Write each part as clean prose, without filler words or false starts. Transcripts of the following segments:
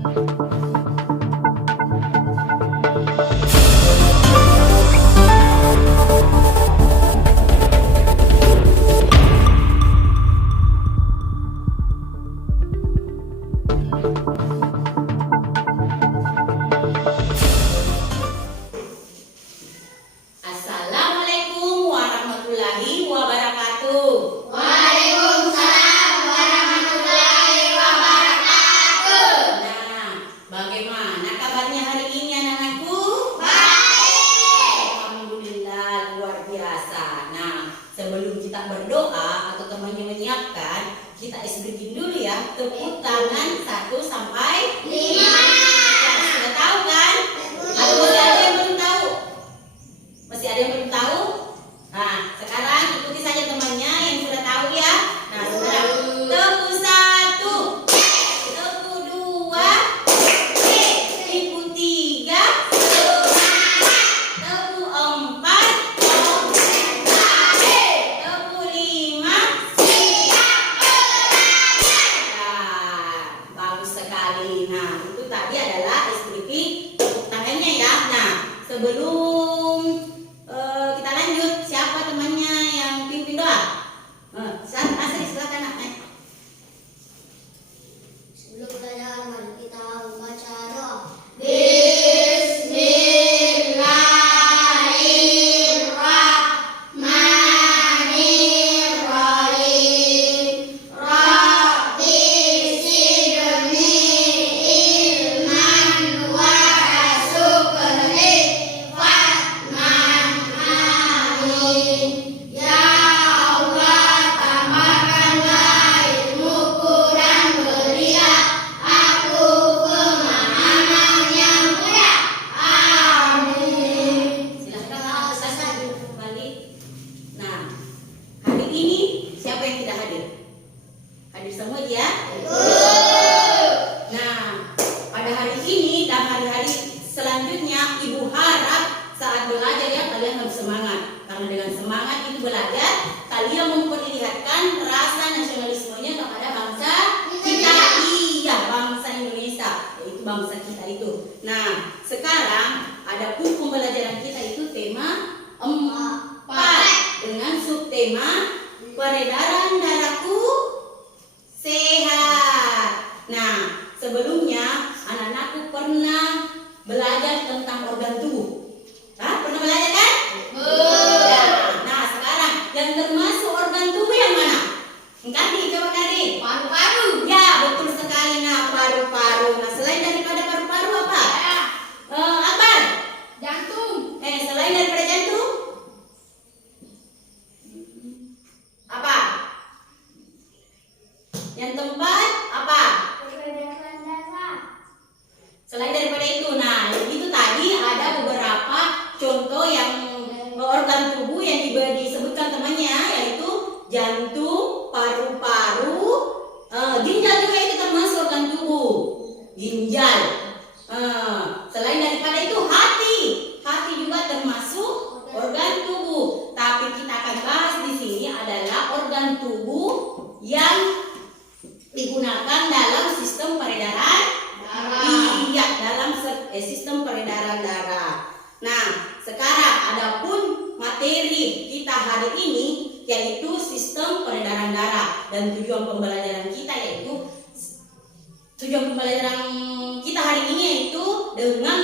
Assalamualaikum warahmatullahi wabarakatuh. Waalaikumsalam warahmatullahi wabarakatuh. Nah, bagaimana kabarnya hari ini anak-anakku? Baik. Alhamdulillah, luar biasa. Nah, sebelum kita berdoa atau temannya menyiapkan, kita bikin dulu ya. Tepuk tangan 1 sampai 5. Sudah tahu kan? Atau masih ada yang belum tahu? Masih ada yang belum tahu? Nah, sekarang ikuti saja temannya yang sudah tahu ya. Nah, sekarang tepuk 1, tepuk 2, tepuk 3, tepuk 4, tepuk 5. Nah, bagus sekali. Nah, itu tadi adalah SPP tepuk tangannya ya. Nah, sebelum kita lanjut, siapa temannya yang pimpin doa? Asri, silakan nak. Sebelum belajar, mari kita membaca doa. Bismillahirrahmanirrahim. Rabbi zidni ilman warzuqni fahman. Amin. Ya Allah, tambahkanlah ilmuku dan berilah aku pemahaman yang mudah. Amin. Silakan Ustazah kembali. Nah, hari ini siapa yang tidak hadir? Hadir semua ya? Nah, pada hari ini dan hari-hari selanjutnya, Ibu harap saat belajar ya kalian harus semangat. Karena dengan semangat itu belajar, kalian memperlihatkan rasa nasionalismenya kepada bangsa kita. Iya, bangsa Indonesia, yaitu bangsa kita itu. Nah, sekarang adapun pembelajaran kita itu tema 4 dengan subtema peredaran darahku sehat. Nah, sebelumnya anak-anakku pernah belajar tentang organ tubuh. Hah? Pernah belajar kan? Nah, sekarang yang termasuk organ tubuh yang mana? Kadi, coba Kadi. Paru-paru. Ya, betul sekali. Nah, paru-paru. Nah, selain daripada paru-paru apa? Apa? Jantung. Selain daripada jantung? Apa? Yang tempat apa? Peredaran darah. Selain daripada itu, nah itu tadi ada beberapa contoh yang organ tubuh yang disebutkan temannya, yaitu jantung, paru-paru, ginjal juga itu termasuk organ tubuh. Ginjal. Selain daripada itu hati juga termasuk organ tubuh. Tapi kita akan bahas di sini adalah organ tubuh yang digunakan dalam sistem peredaran darah. Iya, dalam sistem peredaran darah. Nah, sekarang adapun materi kita hari ini yaitu sistem peredaran darah, dan tujuan pembelajaran kita hari ini yaitu dengan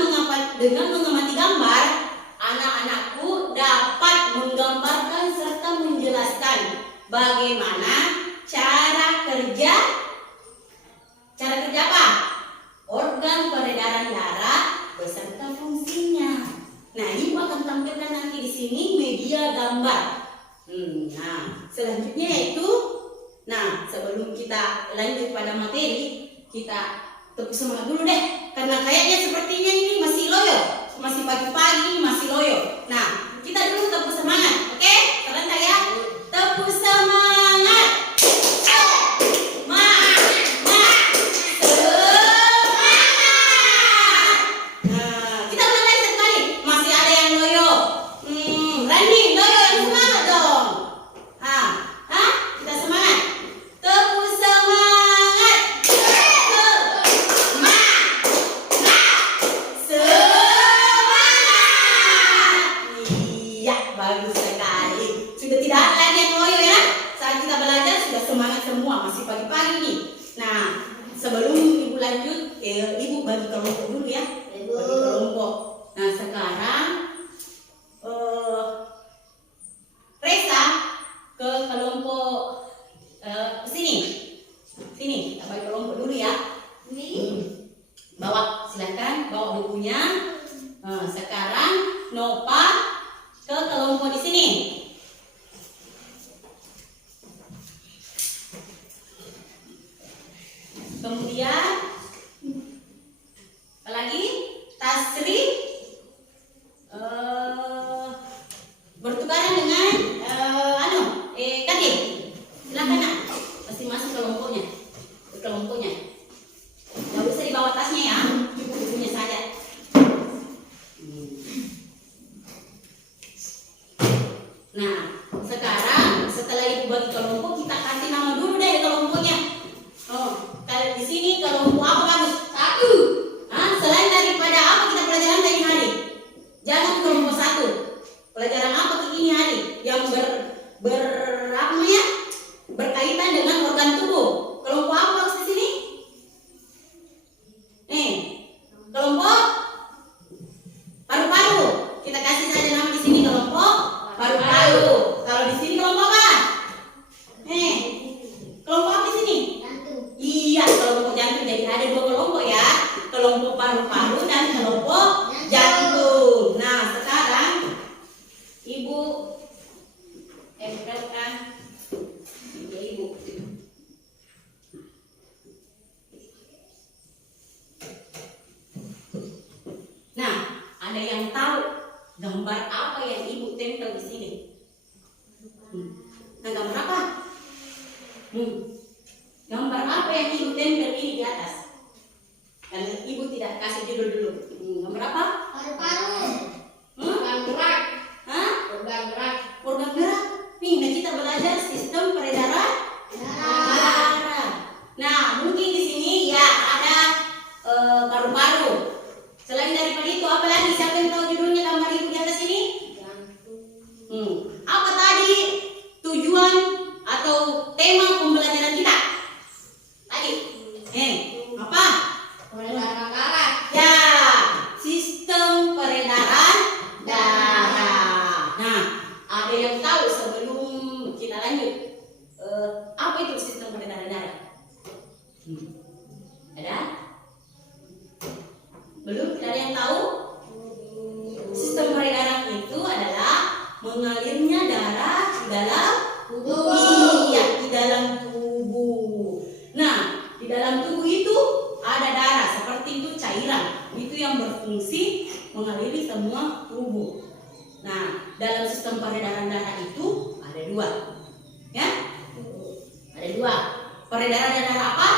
mengamati gambar, anak-anakku dapat menggambarkan serta menjelaskan bagaimana cara kerja apa? Organ peredaran darah beserta fungsinya. Nah, Ibu akan tampilkan nanti di sini media gambar. Nah, selanjutnya yaitu, nah sebelum kita lanjut pada materi, kita tepuk semangat dulu deh, karena kayaknya sepertinya ini masih loyo, masih pagi-pagi masih loyo. Nah, kita dulu tepuk semangat, oke? Sebentar ya, tepuk semangat. Kita ulang lagi sekali. Masih ada yang loyo. Rani, loyo yang semangat dong. Kita semangat. Tepuk semangat. Semangat. lanjut, Ibu bagi kelompok dulu ya. Ibu. Bagi kelompok. Nah sekarang Resa ke kelompok sini. Sini, kita bagi kelompok dulu ya. Bawa, silakan bawa bukunya. Sekarang Nova ke kelompok di sini. Kemudian apa lagi? Tasri bertukaran dengan Kadir. Silakan nak, masing-masing kelompoknya. Ke kelompoknya. Tidak usah dibawa tasnya ya, bukunya saja. Nah, sekarang setelah Ibu bagi kelompok, kita kasih nama dulu deh kelompoknya. Kalau di sini kelompok apa bagus? Satu. Selain daripada apa kita pelajaran tadi hari? Jangan kelompok satu. Pelajaran apa ini hari? Yang apa namanya? Berkaitan dengan organ tubuh. Kelompok apa bagus di sini? Kelompok paru-paru. Kita kasih saja nama di sini kelompok paru-paru. Kalau di sini kelompok apa? Kelompok apa di sini? Jantung. Iya, kelompok jantung. Jadi ada dua kelompok ya. Kelompok paru-paru dan kelompok jantung. Nah, sekarang Ibu tempelkan Ibu. Nah, ada yang tahu gambar apa yang Ibu tempel di sini? Nah, gambar apa? Gambar apa yang Ibu tempel ini di atas? Karena Ibu tidak kasih judul dulu. Gambar apa? Paru-paru. Organ gerak. Organ gerak. Organ gerak. Nah, kita belajar sistem peredaran darah. Nah, mungkin di sini ya ada paru-paru. Selain daripada itu, apa lagi? Siapa yang tahu judulnya gambar Ibu di atas ini? Apa tadi tujuan atau tema pembelajaran kita? Tadi, apa? Peredaran darah. Ya, sistem peredaran darah. Nah, ada yang tahu sebelum kita lanjut apa itu sistem peredaran darah? Ada? Belum? Tidak ada yang tahu? Sistem peredaran itu adalah mengalirnya darah di dalam Tubuh. Iya, di dalam tubuh. Nah, di dalam tubuh itu ada darah, seperti itu cairan. Itu yang berfungsi mengaliri semua tubuh. Nah, dalam sistem peredaran darah itu ada dua. Ya? Ada dua. Peredaran darah apa?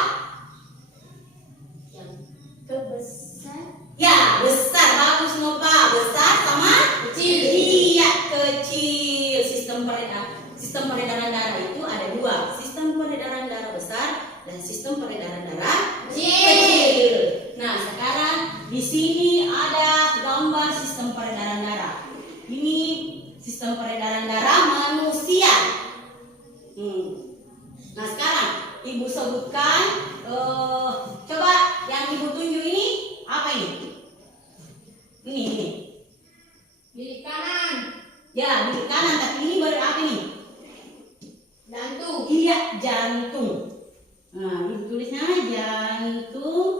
Yang kebesar. Ya, besar. Bagus Nova. Besar sama Kecil. Iya, kecil. Sistem peredaran darah itu ada dua. Sistem peredaran darah besar dan sistem peredaran darah kecil. Nah, sekarang di sini ada gambar sistem peredaran darah. Ini sistem peredaran darah manusia. Nah, sekarang Ibu sebutkan, coba yang Ibu tunjuk ini apa ini? Ini. Di kanan. Ya, di kanan, tapi ini berapa ini? Jantung. Iya, jantung. Nah, Ibu tulisnya jantung.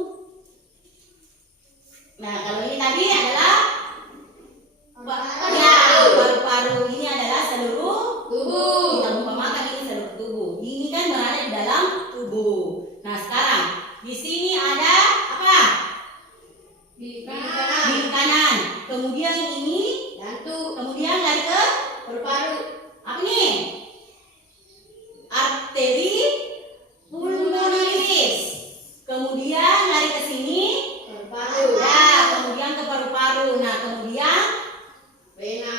Nah, kalau ini tadi adalah paru-paru. Ini adalah seluruh Tubuh. kita umpamakan ini seluruh tubuh. Ini kan berada di dalam tubuh. Nah, sekarang di sini ada apa? Di Di kanan. Kemudian ini Jantung. kemudian lari ke Paru-paru. apa nih? Arteri pulmonalis. Kemudian lari ke sini. Paru-paru. Ya, kemudian ke paru-paru. Nah, kemudian Vena.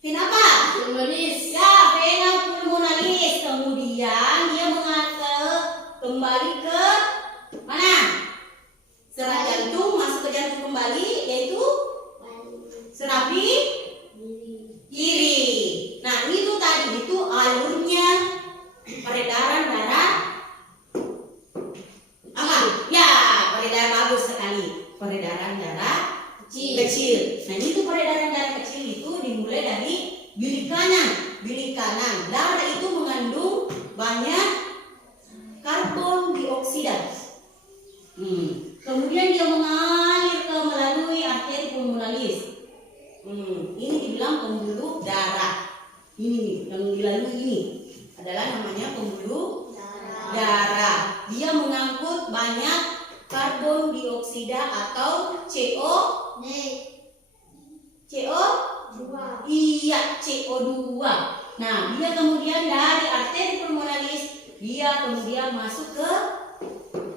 vena apa? Pulmonalis. Ya, vena pulmonalis. Kemudian dia kembali ke mana? Serat jantung masuk ke jantung kembali, yaitu kecil. Nah itu peredaran darah kecil itu dimulai dari bilik kanan. Bilik kanan, darah itu mengandung banyak karbon dioksida. Kemudian dia mengalir melalui arteri pulmonalis. Ini dibilang pembuluh darah. Ini yang dilalui ini adalah namanya pembuluh darah. Dia mengangkut banyak karbon dioksida atau CO. Iya, CO2. Nah, dia kemudian dari arteri pulmonalis dia kemudian masuk ke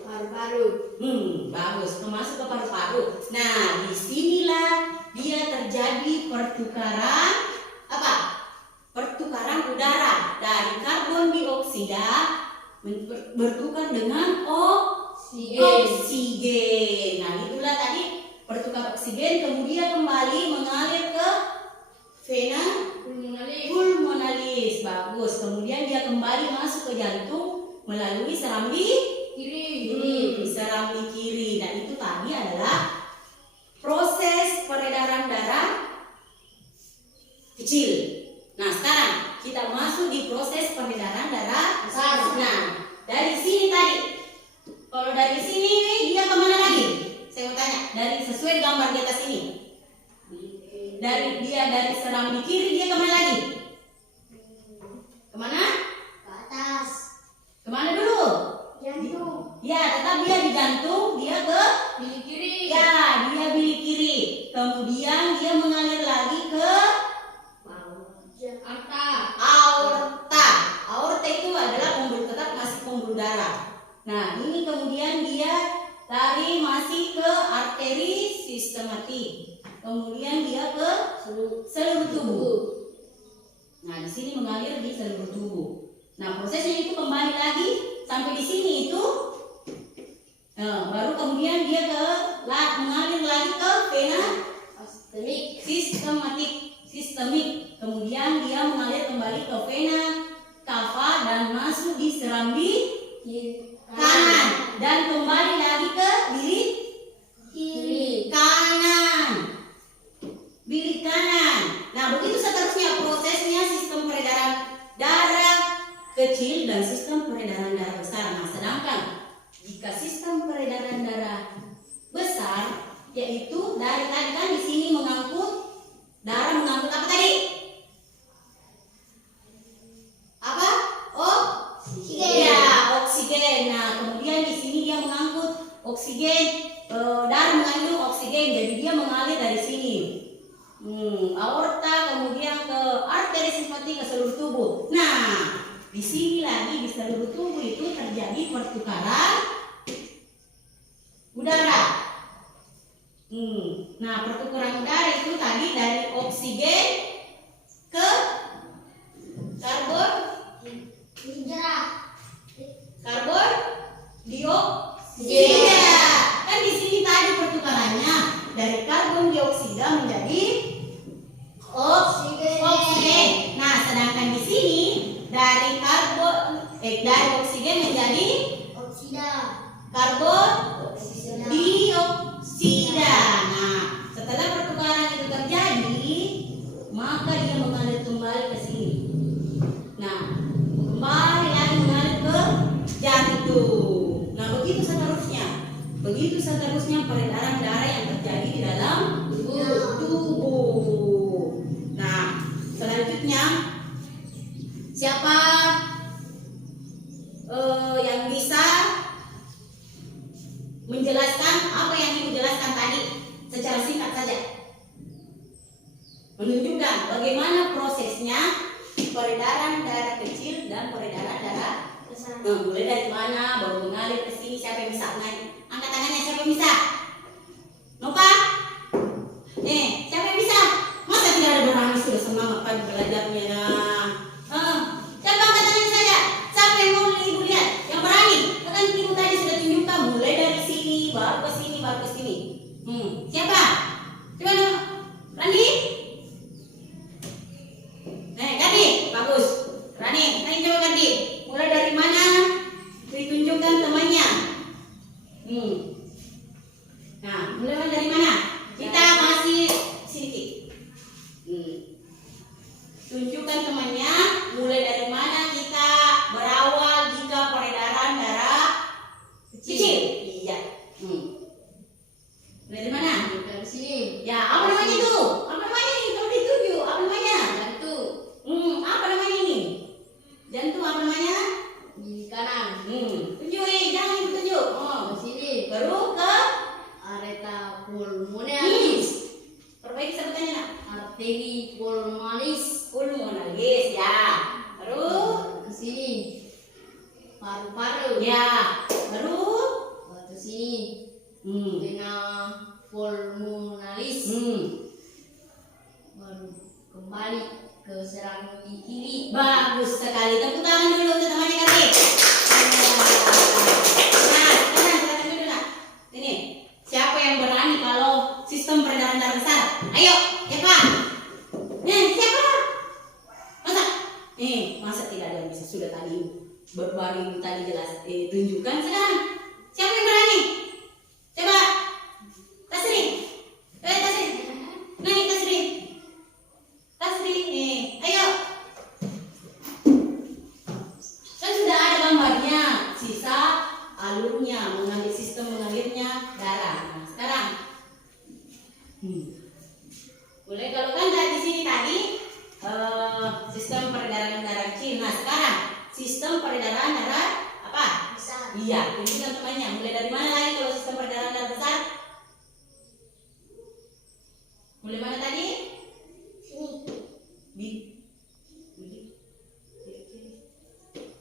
paru-paru. Bagus, masuk ke paru-paru. Nah, disinilah dia terjadi pertukaran apa? Pertukaran udara dari karbon dioksida bertukar dengan oksigen. Nah, itulah tadi pertukar oksigen kemudian kembali mengalir ke vena pulmonalis. Bagus. Kemudian dia kembali masuk ke jantung melalui serambi kiri. Serambi kiri. Dan itu tadi adalah proses peredaran darah kecil. Nah, sekarang kita masuk di proses peredaran darah besar. Nah, dari sini tadi, kalau dari sini dia kemana lagi? Saya mau tanya, dari sesuai gambar di atas ini. Dari serambi kiri dia kemana lagi? Kemana? Ke atas. Kemana dulu? Jantung. Ya, tetap dia di jantung, dia ke Bilik kiri. ya, dia bilik kiri. Kemudian dia mengalir lagi ke aorta. Aorta itu adalah pembuluh tetap masih pembuluh darah. Nah, ini kemudian dia lari masih ke arteri sistematik. Kemudian dia ke seluruh tubuh. Nah, di sini mengalir di seluruh tubuh. Nah, prosesnya itu kembali lagi sampai di sini itu. Nah, baru kemudian dia mengalir lagi ke vena sistemik. Kemudian dia mengalir kembali ke vena cava dan masuk di serambi kanan dan kembali lagi ke bilik kanan. Nah, begitu seterusnya prosesnya sistem peredaran darah kecil dan sistem peredaran darah besar. Nah, sedangkan jika sistem peredaran darah besar yaitu dari tadi kan di sini darah mengangkut apa tadi? Apa? Oksigen. Ya, oksigen. Nah, kemudian di sini dia mengangkut oksigen, darah mengandung oksigen, jadi dia mengalir dari sini. Aorta kemudian ke arteri sistematik ke seluruh tubuh. Nah, di sini lagi di seluruh tubuh itu terjadi pertukaran udara. Nah, pertukaran udara itu tadi dari oksigen ke karbon dioksida. Kan di sini tadi pertukarannya dari karbon dioksida menjadi oksigen. Nah, sedangkan di sini dari oksigen menjadi karbon dioksida. Nah, setelah pertukaran itu terjadi, maka dia mengalir kembali ke sini. Nah, kembali lagi mengalir ke jantung. Nah, begitu seterusnya peredaran darah yang terjadi di dalam tubuh. Nah, selanjutnya siapa yang bisa menjelaskan apa yang Ibu jelaskan tadi secara singkat saja? Menunjukkan bagaimana prosesnya peredaran darah kecil dan peredaran darah besar. Mulai dari mana baru mengalir ke sini, siapa yang bisa? Angkat tangannya, siapa yang bisa? Nova? Siapa yang bisa? Masa tidak ada berani sudah semangat pagi belajarnya? Siapa angkat tangannya saja? Siapa yang mau Ibu lihat? Yang berani? Kan Ibu tadi sudah tunjukkan mulai dari sini, baru ke sini, baru ke sini. Siapa? Coba dong, Rani? Ganti, bagus. Rani, coba ganti. Mulai dari mana? Ditunjukkan temannya. Nah, mulai dari mana? Kita masih pulmonalis. Perbaiki sebutannya nak. Arteri pulmonalis. Pulmonalis ya. Baru Ke sini. Paru-paru. ya. Baru Ke sini. hmm. Vena pulmonalis. Baru kembali ke selang di kiri. Bagus sekali. Tepuk tangan dulu untuk temannya Kati. Nah, sekarang dulu nak. Ini siapa yang berani kalau sistem peredaran darah besar? Ayo, siapa? Siapa? Masa tidak ada yang bisa sudah tadi baru tadi jelas tunjukkan sekarang. Siapa yang berani? Coba. Tasri. Tasri. Nani Tasri. Tasri. Ayo. Kan sudah ada gambarnya, sisa alurnya, mengalir sistem mengalirnya darah. Nah, sekarang mulai kalau kan dari sini tadi sistem peredaran darah kecil. Nah, sekarang sistem peredaran darah apa? Besar. Iya, ini kan temannya. Mulai dari mana lagi kalau sistem peredaran darah besar? Mulai mana tadi? Sini.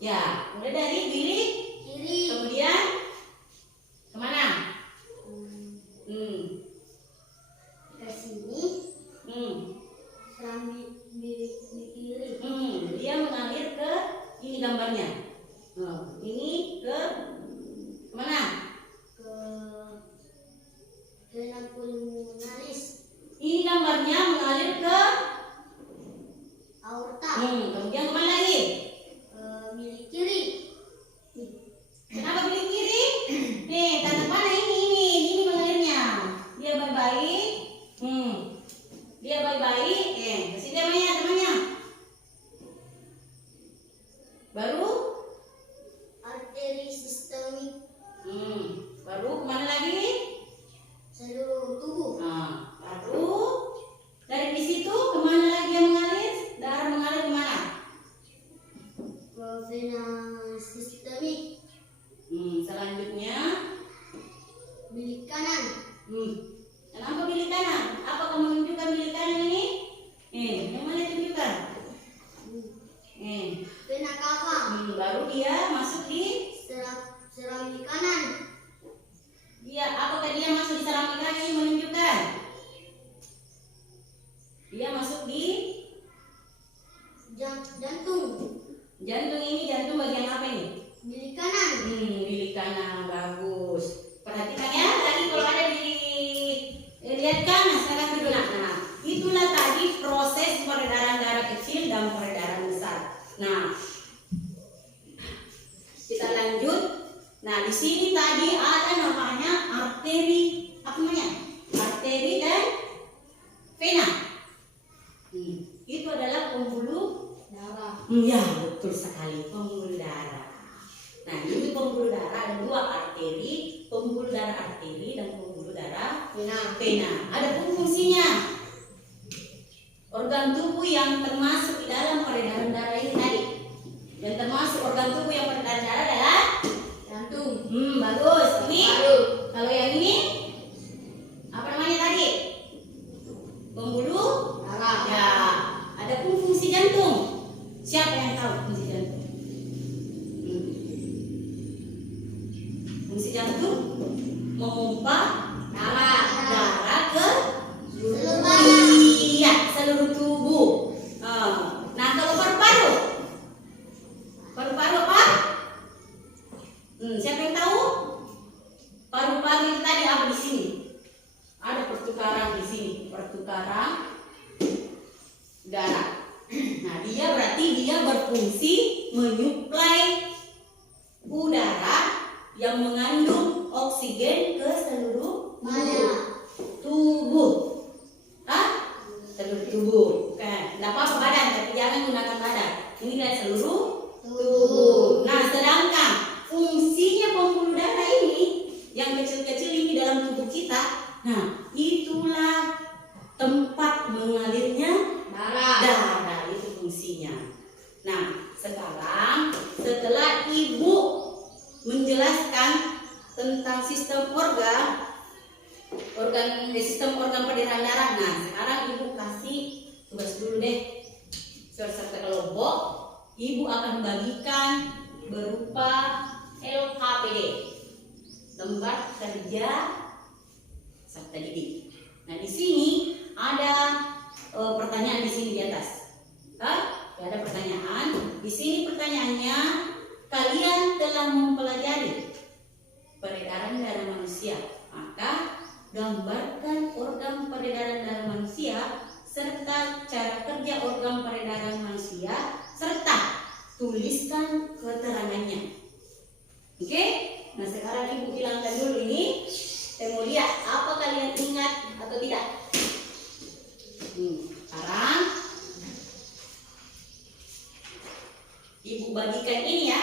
Ya, mulai dari bilik, Kiri. kemudian kemana? Ke sini. Selang di kiri. Dia mengalir ke ini gambarnya. Ini ke mana? Ke vena pulmonalis. Ini gambarnya mengalir ke Aorta. kemudian kemana lagi? Bilik kiri. Kenapa bilik kiri? Nih, tanda mana ini mengalirnya. Dia baik-baik. Dia baik-baik. Kasih dia temannya. Baru Arteri sistemik. baru kemana lagi? Seluruh tubuh. Nah, baru dari di situ kemana lagi yang mengalir? Darah mengalir kemana? Ke vena sistemik. Selanjutnya, Bilik kanan. kenapa bilik kanan? Apa kamu menunjukkan bilik kanan ini? Yang mana tunjukkan? Vena cava. Baru dia masuk di Serami kanan. apakah dia masuk di saraf kanan ini menunjukkan? Dia masuk di Jantung. jantung ini, jantung bagian apa ini? Bilik kanan. Bilik kanan, bagus. Perhatikan ya, tadi kalau ada dilihatkan, nah sekarang dulu nah, itulah tadi proses peredaran darah kecil dan peredaran besar. Nah, kita lanjut. Nah, di sini tadi ada namanya arteri, apa namanya? Arteri dan vena. Itu adalah pembuluh Darah. ya, betul sekali, pembuluh darah. Nah, ini pembuluh darah ada dua arteri, pembuluh darah arteri dan pembuluh darah vena. Ada fungsinya. Organ tubuh yang termasuk di dalam peredaran darah ini tadi. Dan termasuk organ tubuh yang peredaran darah adalah Jantung. bagus. Ini Paru. kalau yang ini apa namanya tadi? Pembuluh Darah. ya. Ada pun fungsi jantung. Siapa yang tahu fungsi jantung? Fungsi jantung memompa darah ke Seluruh badan. iya, seluruh tubuh. Nah, kalau paru-paru apa? Siapa yang tahu? Paru-paru itu tadi apa di sini? Ada pertukaran di sini, pertukaran darah. Nah, dia berarti dia berfungsi menyuplai udara yang mengandung oksigen ke seluruh tubuh. Seluruh tubuh. Kan, tidak apa-apa badan, tapi jangan gunakan badan. Ini kan seluruh tubuh. Nah, sedangkan fungsinya pembuluh darah ini yang kecil-kecil ini dalam tubuh kita, nah itulah tempat mengalirnya darah, itu fungsinya. Nah, sekarang setelah ibu menjelaskan tentang sistem organ sistem organ peredaran darah. Nah, sekarang ibu kasih tugas dulu deh. Serta kelompok, ibu akan bagikan berupa LKPD, lembar kerja peserta didik. Nah, di sini ada pertanyaan di sini di atas. Ada pertanyaan. Di sini pertanyaannya, kalian telah mempelajari peredaran darah manusia. Maka gambarkan organ peredaran darah manusia serta cara kerja organ peredaran manusia serta tuliskan keterangannya. Oke? Nah, sekarang ibu hilangkan dulu ini. Saya mau lihat apa kalian ingat atau tidak. Sekarang ibu bagikan ini ya.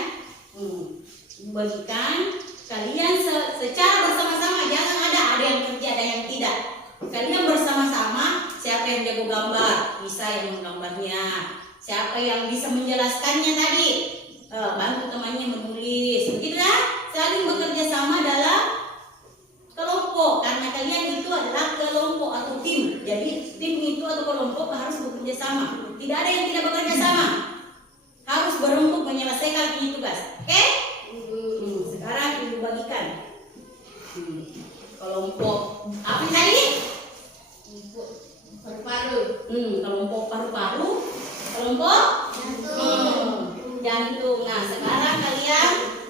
Ibu bagikan kalian secara bersama-sama, jangan ada yang kerja ada yang tidak. Kalian bersama-sama, siapa yang jago gambar, bisa yang menggambarnya. Siapa yang bisa menjelaskannya tadi, bantu temannya menulis. Begitu kan? Saling bekerja sama dalam kelompok, karena kalian itu adalah kelompok atau tim. Jadi tim itu atau kelompok harus bekerja sama. Tidak ada yang tidak bekerja sama. Harus berembuk menyelesaikan ini tugas. Oke? Sekarang ibu bagikan kelompok apa tadi? Paru-paru. Kelompok paru-paru, kelompok jantung. Nah, sekarang kalian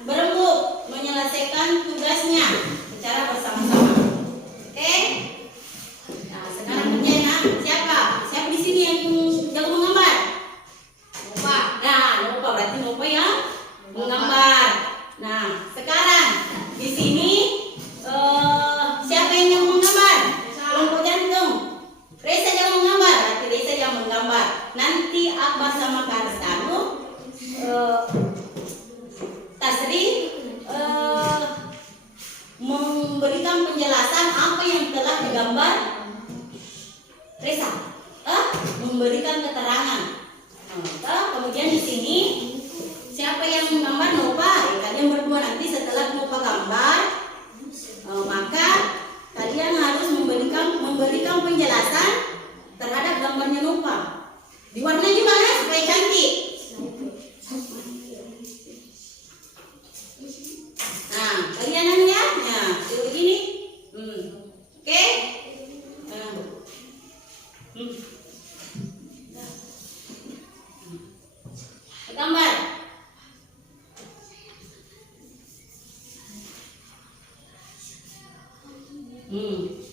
berembuk menyelesaikan tugasnya secara bersama-sama. Oke? Nah, sekarang kerjanya siapa? Siapa di sini yang jago menggambar? Lupa. Nah, lupa berarti lupa ya menggambar. Nah, sekarang di sini siapa yang jago menggambar? Kelompok jantung. Reza jago menggambar, berarti Reza yang menggambar. Nanti Akbar sama Karstanu, Tasri memberikan penjelasan apa yang telah digambar Reza. Memberikan keterangan. Kemudian di sini siapa yang menggambar? Nova. Kalian berdua nanti setelah Nova gambar, maka kalian harus memberikan penjelasan terhadap gambarnya Nova. Diwarnai juga ya supaya cantik. Nah, kalian ya, seperti ini. Oke? Gambar.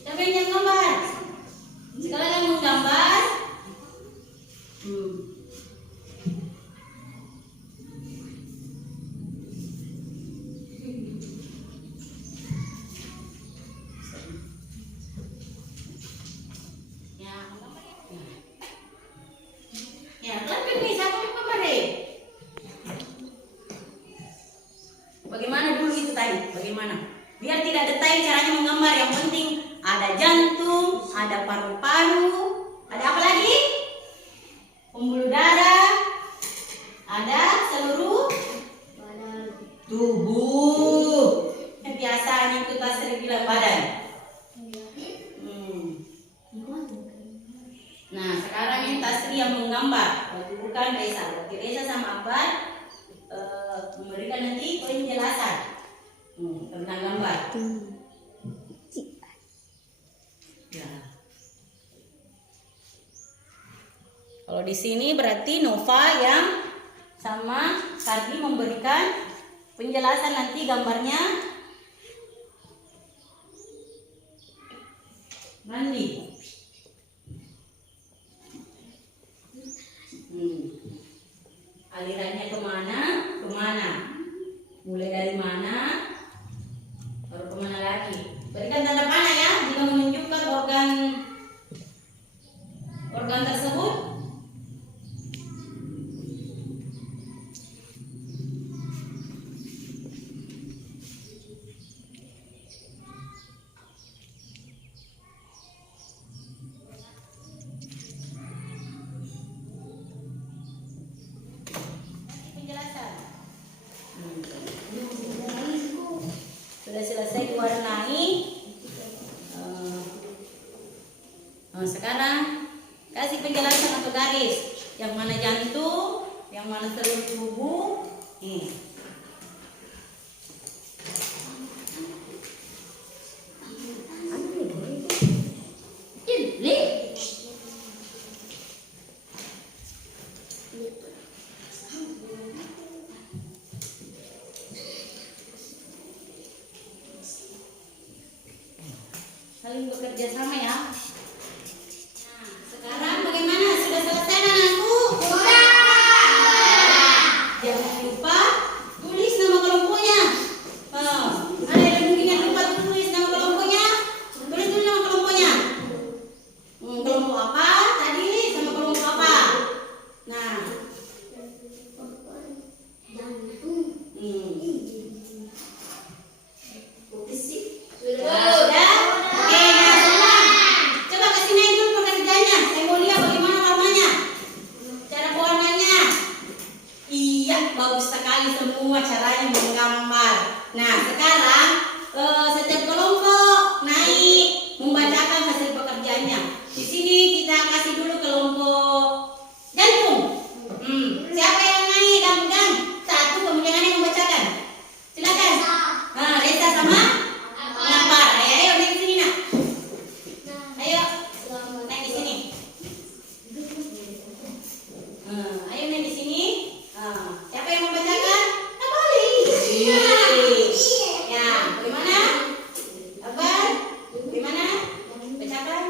Siapa yang gambar? Sekarang yang menggambar. Ya, tapi bisa apa deh? Bagaimana dulu itu tadi? Bagaimana? Biar tidak detail caranya menggambar. Yang penting ada jantung, ada paru-paru, ada apa lagi? Pembuluh darah, ada seluruh tubuh. Biasanya itu tak sering bilang badan. Nah, sekarang ini Tasri yang menggambar, bukan Reza. Berarti Reza sama Akbar memberikan nanti penjelasan tentang gambar. Ya. Kalau di sini berarti Nova yang sama Kardi memberikan penjelasan nanti gambarnya mandi. Alirannya kemana? Mulai dari mana? Baru kemana lagi? Berikan tanda panah ya jika menunjukkan organ tersebut. Sudah selesai diwarnai, penjelasan atau garis. Yang mana jantung, yang mana seluruh tubuh. Nih. Saling bekerja sama ya. Nah, sekarang bagaimana? Sudah selesai anakku? Sudah. Jangan lupa tulis nama kelompoknya. Ada yang mungkin yang lupa tulis nama kelompoknya? Tulis dulu nama kelompoknya. Kelompok apa? Tadi sama kelompok apa? Nah. Sudah. Coba kasih naik dulu pekerjaannya. Saya mau lihat bagaimana warnanya, cara pewarnanya. Iya, bagus sekali semua caranya menggambar. Nah, sekarang setiap kelompok naik membacakan hasil pekerjaannya. Di sini kita kasih dulu kelompok jantung. Siapa yang naik dan pegang? Satu, kemudian yang membacakan. Silakan. Nah, Reza sama Napar. Ayo naik ke sini nak. Ayo naik di sini. Ayo naik di sini. Siapa yang membacakan? Napoli. Ya, bagaimana? Kabar? Bagaimana? Bacakan.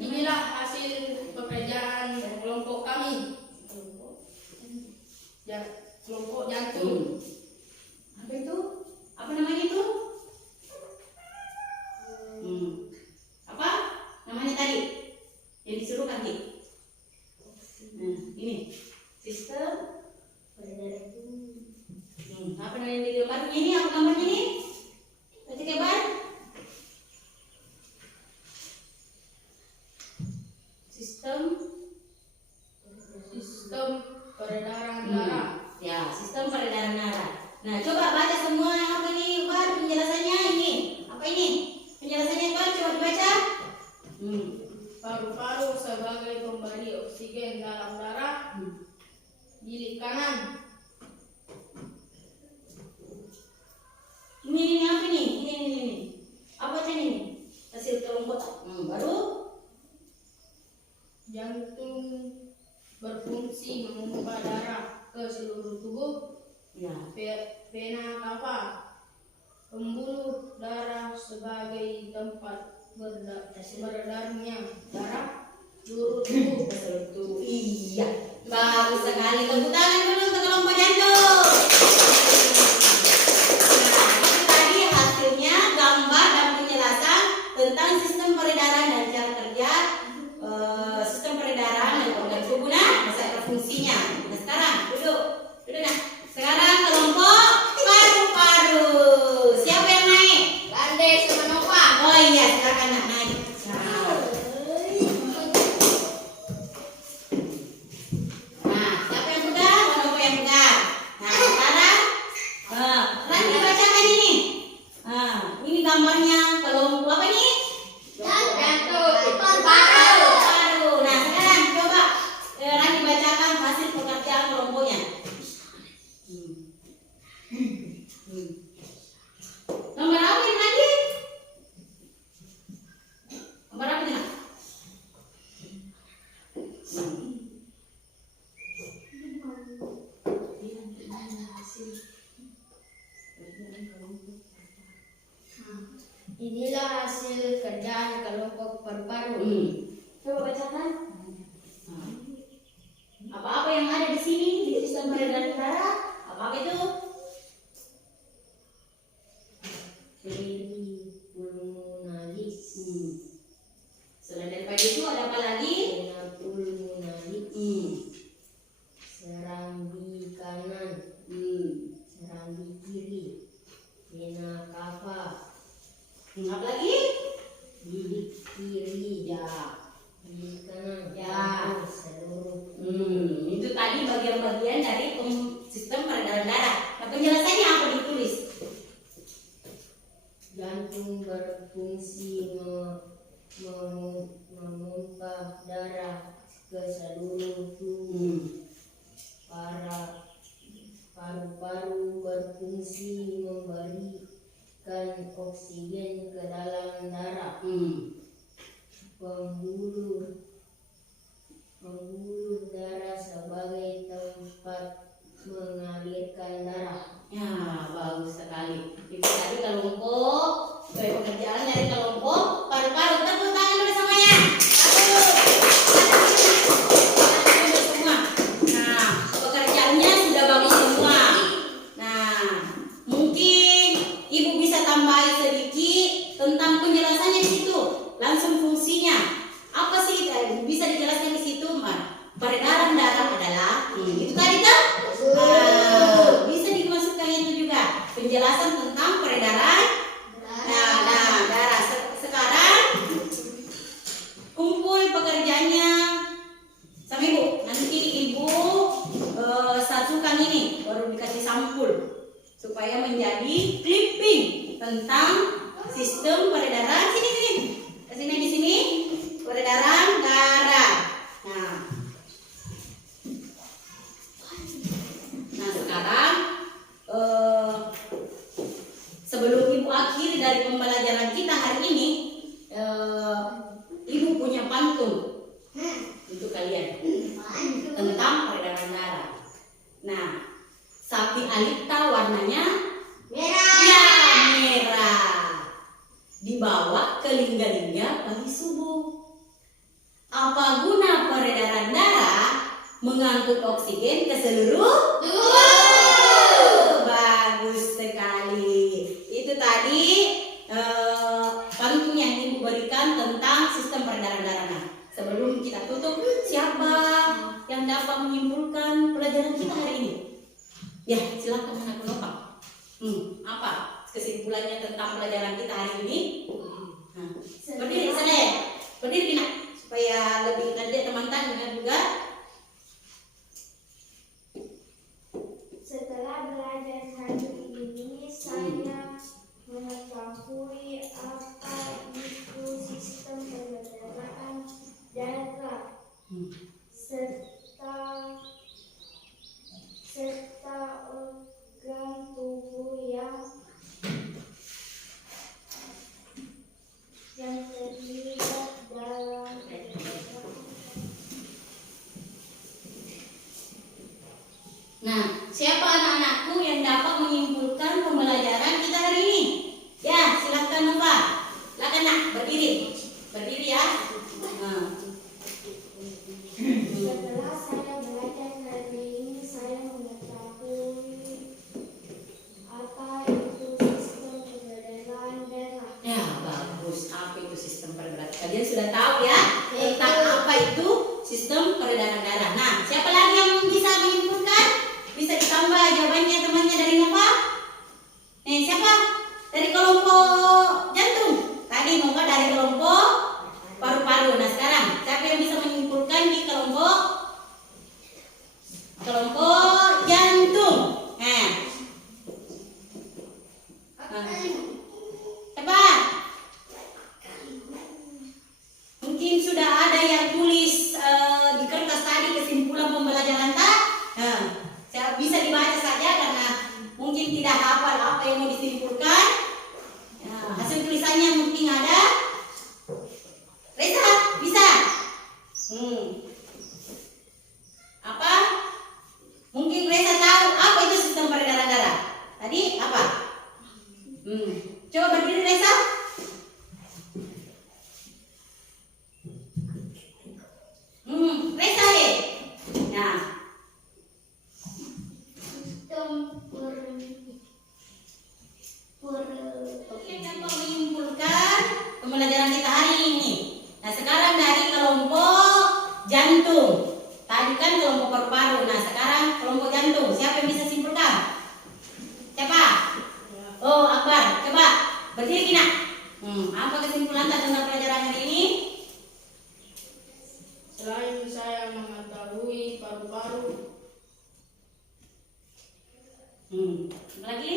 Inilah hasil pekerjaan kelompok kami. Ya, kelompok jantung. Apa itu? Apa namanya itu? Apa namanya tadi? Yang disuruh ganti. Nah, ini sistem. Apa namanya di gambarnya ini? Apa gambarnya ini? Baca gambar. Sistem peredaran darah. Ya, sistem peredaran darah. Nah, coba baca semua apa ini, Bar, penjelasannya ini. Apa ini? Penjelasannya, Bar, coba dibaca. Paru-paru sebagai pemberi oksigen dalam darah. Bilik kanan. Ini apa nih? Ini. Apa aja nih? Hasil kelompok. Baru Jantung berfungsi memompa darah ke seluruh tubuh. ya. Vena cava, pembuluh darah sebagai tempat beredarnya darah seluruh tubuh. Iya. Bagus sekali. Tepuk tangan dulu untuk kelompok jantung. Nah, itu tadi hasilnya gambar dan penjelasan tentang sistem peredaran dan cara kerja sistem peredaran dan organ tubuh beserta fungsinya. Nah, sekarang duduk nah. Sekarang kelompok paru-paru. Siapa yang naik? Lande sama Nova. Oh iya, silakan nak naik. Nah, siapa yang pegang? Kelompok yang pegang. Nah, sekarang Rani bacakan ini. Ini gambarnya kelompok apa nih? Jantung. Paru. Nah, sekarang coba Rani bacakan hasil pekerjaan kelompoknya. Gambar apa ini lagi? Gambar apa ini? Inilah hasil kerjaan kelompok paru-paru. Coba bacakan. Apa-apa yang ada di sini di sistem peredaran darah? Apa itu? Pulmonalis. Selain daripada itu ada apa lagi? Vena pulmonalis. Serambi kanan. Serambi kiri. Vena cava. Apa lagi? Bilik kiri. Ya. Bilik kanan. berfungsi memompa darah ke seluruh tubuh. Paru-paru berfungsi memberikan oksigen ke dalam darah. Pembuluh darah sebagai tempat mengalirkan darah. Ya, bagus sekali. Itu tadi kelompok pekerjaan dari kelompok paru-paru. Tepuk tangan dulu semuanya. Bagus semua. Nah, pekerjaannya sudah bagus semua. Nah, mungkin Ibu bisa tambahin sedikit tentang penjelasannya di situ. Langsung fungsinya. Apa sih bisa dijelaskan di situ, Mbak? Peredaran darah adalah itu tadi kan? Bisa dimasukkan itu juga penjelasan tentang peredaran darah. Sekarang kumpul pekerjaannya sama Ibu. Nanti Ibu satukan ini baru dikasih sampul supaya menjadi clipping tentang sistem peredaran sini di sini peredaran darah. Nah sekarang sebelum Ibu akhiri dari pembelajaran kita hari ini, Ibu punya pantun untuk kalian tentang peredaran darah. Nah, sapi alita warnanya Merah. ya merah, dibawa ke lingga-lingga pagi subuh. Apa guna peredaran darah? Mengangkut oksigen ke seluruh tubuh. Bagus sekali. Itu tadi pantun yang Ibu berikan tentang sistem peredaran darah. Nah, sebelum kita tutup, siapa yang dapat menyimpulkan pelajaran kita hari ini? Ya, silakan anak penumpang. Apa kesimpulannya tentang pelajaran kita hari ini? Nah, berdiri sana ya. Berdiri nak supaya lebih nanti teman-teman dengar juga. Setelah belajar hari ini, saya mengetahui apa itu sistem peredaran darah serta organ tubuh yang terlibat dalam peredaran. Nah, siapa anak-anakku yang dapat menyimpulkan pembelajaran kita hari ini? Ya, silakan Nova. Silakan nak berdiri. Berdiri ya. Nah. Setelah saya belajar hari ini, saya mengetahui apa itu sistem peredaran darah. Ya, bagus. Apa itu sistem peredaran? Kalian sudah tahu ya tentang apa itu sistem peredaran darah. Nah, siapa lagi yang bisa menyimpulkan? Bisa ditambah jawabannya temannya dari Nova? Siapa? Dari kelompok jantung. Tadi Nova dari kelompok paru-paru. Nah, sekarang siapa yang bisa menyimpulkan di kelompok jantung? Siapa? Mungkin sudah ada yang tulis di kertas tadi kesimpulan pembelajaran tak? Bisa dibaca saja karena mungkin tidak hafal apa yang mau disimpulkan. Hasil tulisannya mungkin ada. Reza, bisa? Apa? Mungkin Reza tahu apa itu sistem peredaran darah. Tadi apa? Coba berdiri Reza. Reza deh. Nah, oke, dapat menyimpulkan pembelajaran kita hari ini. Nah, sekarang dari kelompok jantung. Tadi kan kelompok paru-paru. Nah, sekarang kelompok jantung. Siapa yang bisa simpulkan? Siapa? Oh, Akbar. Coba berdiri Kina. Apa kesimpulan tentang pelajaran hari ini? Selain saya mengetahui paru-paru, Lagi?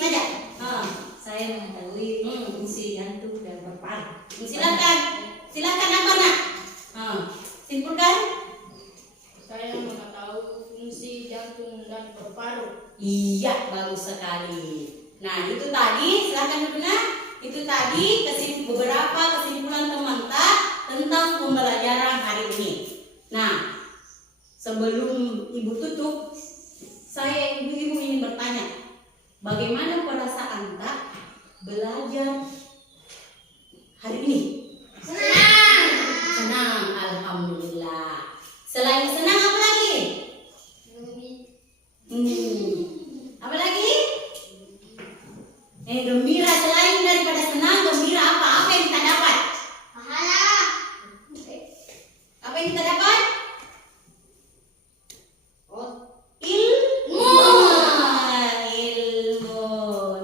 saja. Saya mengetahui fungsi jantung dan paru-paru. Silakan. Silakan apa nak? Simpulkan. Saya mengetahui fungsi jantung dan paru-paru. Iya, bagus sekali. Nah, itu tadi, silakan dulu nak. Itu tadi beberapa kesimpulan teman-teman tentang pembelajaran hari ini. Nah, sebelum ibu tutup, saya ibu-ibu ingin bertanya, bagaimana perasaan tak belajar hari ini? Senang, alhamdulillah. Selain senang apa lagi? Apa lagi? Gembira. Selain daripada senang, gembira apa? Apa yang kita dapat? Pahala. Apa yang kita dapat? Ilmu. Ilmu.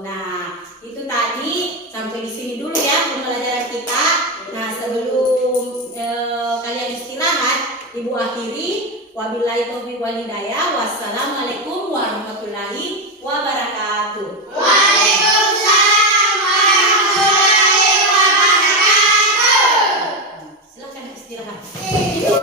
Nah, itu tadi sampai di sini dulu ya pembelajaran kita. Nah, sebelum kalian istirahat, ibu akhiri. Wabillahi taufiq wal hidayah. Wassalamualaikum warahmatullahi wabarakatuh.